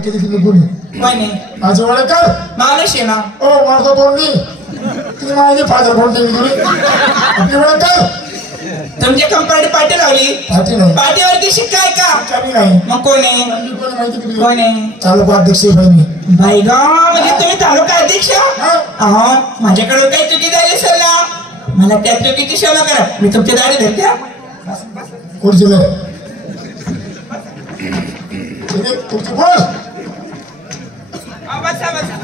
किती किती बोलली कोणी माझं ओळखर माणूस आहे ना ओ मारतो तोंडी किती माझी फादर बोलते मी तुला आपली ओळखर तुमच्या कंपनी पाठी लावली पाठी नाही पाठीवरती शिकाय का कमी नाही मग कोण आहे कोणी माहिती किती कोण आहे चालू अध्यक्ष बहिणी बाई ग म्हणजे तुम्ही तालुका अध्यक्ष अहो माझ्याकडून काही चुकी झाली असेल ना मला त्या चुकीची क्षमा करा मी तुमची दाढी धरते खुर्चीला तुमची बोल बसा बसा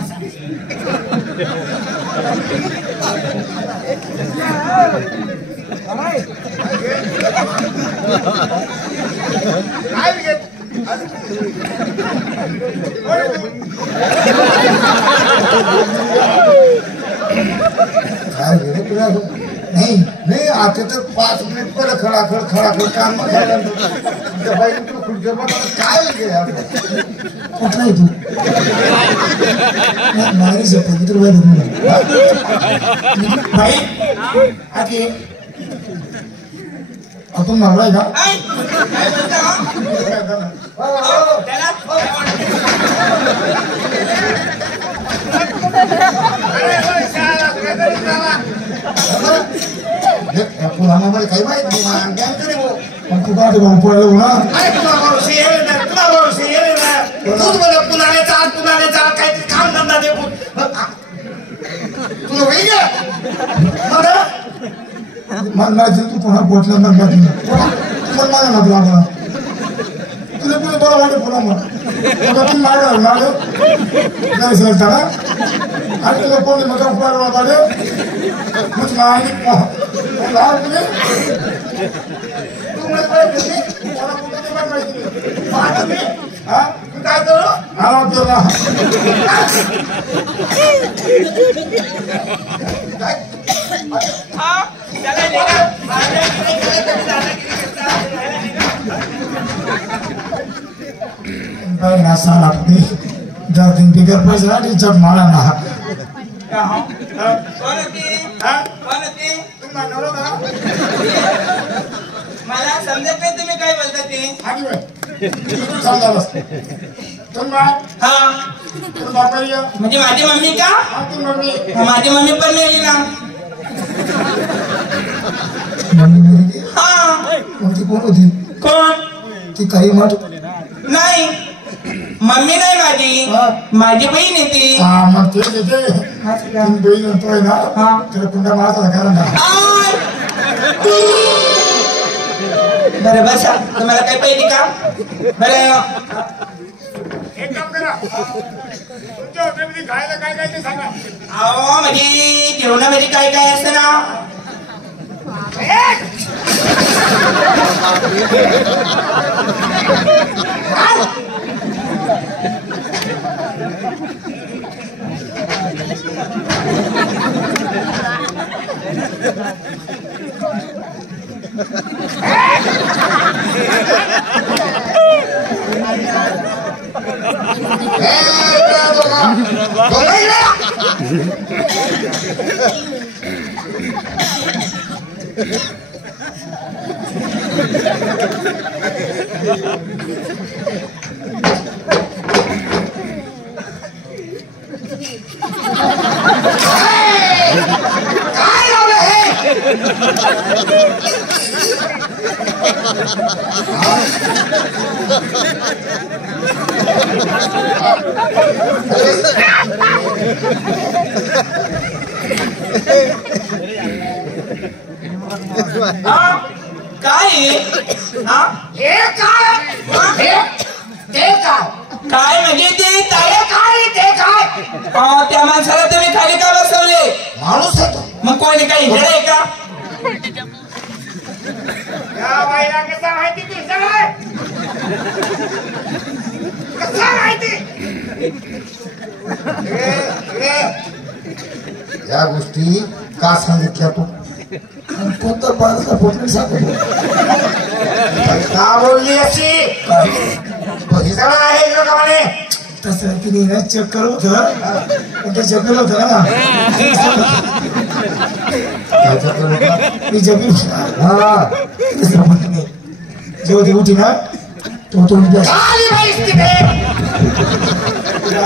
नाही नाही आता तर 5 मिनिट पहिले खडाखड काम काय कुठला आहे तू मारी शकतो मी तर भाई आधी आपण मारलाय का पुराणामध्ये काही माहित नाही तू का भाऊ पडलं ना पुण्याचा काहीतरी काम धंदा दे तुला वेगळं तू पुन्हा पोटला मग माझ्या नात लागला तुला पुढे बरं वाटत पुन्हा मग माग नाही सांगता ना आणि तुला कोणी मग वाटाले काय करू साला दिन बिगर पैसा जग मारा ना मला समजत नाही तुम्ही काय बोलता ते समजा बस म्हणजे माझी मम्मी का माझी मम्मी पण मेली ना हा ती कोण होती कोण ती काही मठ नाही मम्मी नाही माझी माझी बहीण आहे ती मग ते बहीण होतोय ना त्याला कुंडा मारता कारण बरं बसा तुम्हाला काय पाहिजे का बरं एक काम करा तुमच्या हॉटेलमध्ये खायला काय काय ते सांगा अहो म्हणजे जेवणामध्ये काय काय असतं ना काय म्हणजे ते त्या माणसाला तुम्ही खाली का बसवले माणूस मग कोणी काही हेड आहे का कसा माहिती कसा माहिती या गोष्टी का सांगितल्या तू कोणतं पाण्याचा फोटो सांगतो का बोलली अशी आहे लोकांनी तसं तिने चेक करत होतं ते चेक होतं ना मी जगी जेव्हा ती उठी ना तो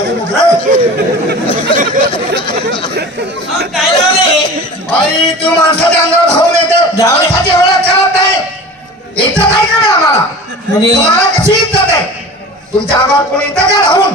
माझे मुद्रा काय लावले आई तू माणसाच्या अंगावर धावून येते धावून माणसाची ओळख करत नाही इथं काय करा आम्हाला म्हणजे तुम्हाला कशी इज्जत आहे तुमच्या अंगावर कोणी येतं का धावून